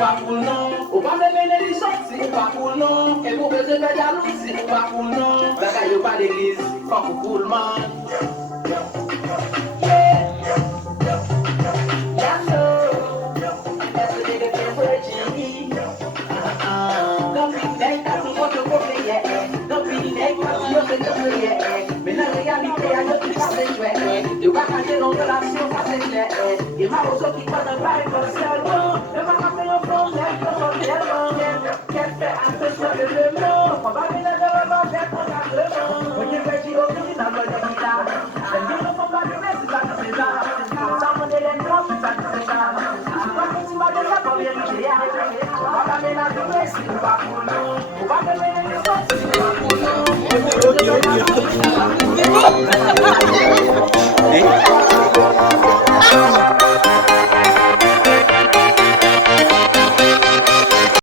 pas pour non. Ou pas de bénédiction, si ou pas pour non. Et pour que je fais jalousie, ou pas pour non. Bagaille ou pas d'église, pas pour le monde. Mais la réalité, il y a d'autres qui passent les you got to get on the last year, I said that. You might also keep on the right, but still, you might have to go from there, from there, can't say I'm just not the limbo. For back in the day, I'm not that on that limbo. When you're ready, you're going to go to the and you know somebody else is at the center. Someone they didn't come to the center. But it's my day, I'm going to be here. But I mean, I'm the best in the back. But I mean, it's not the Okay.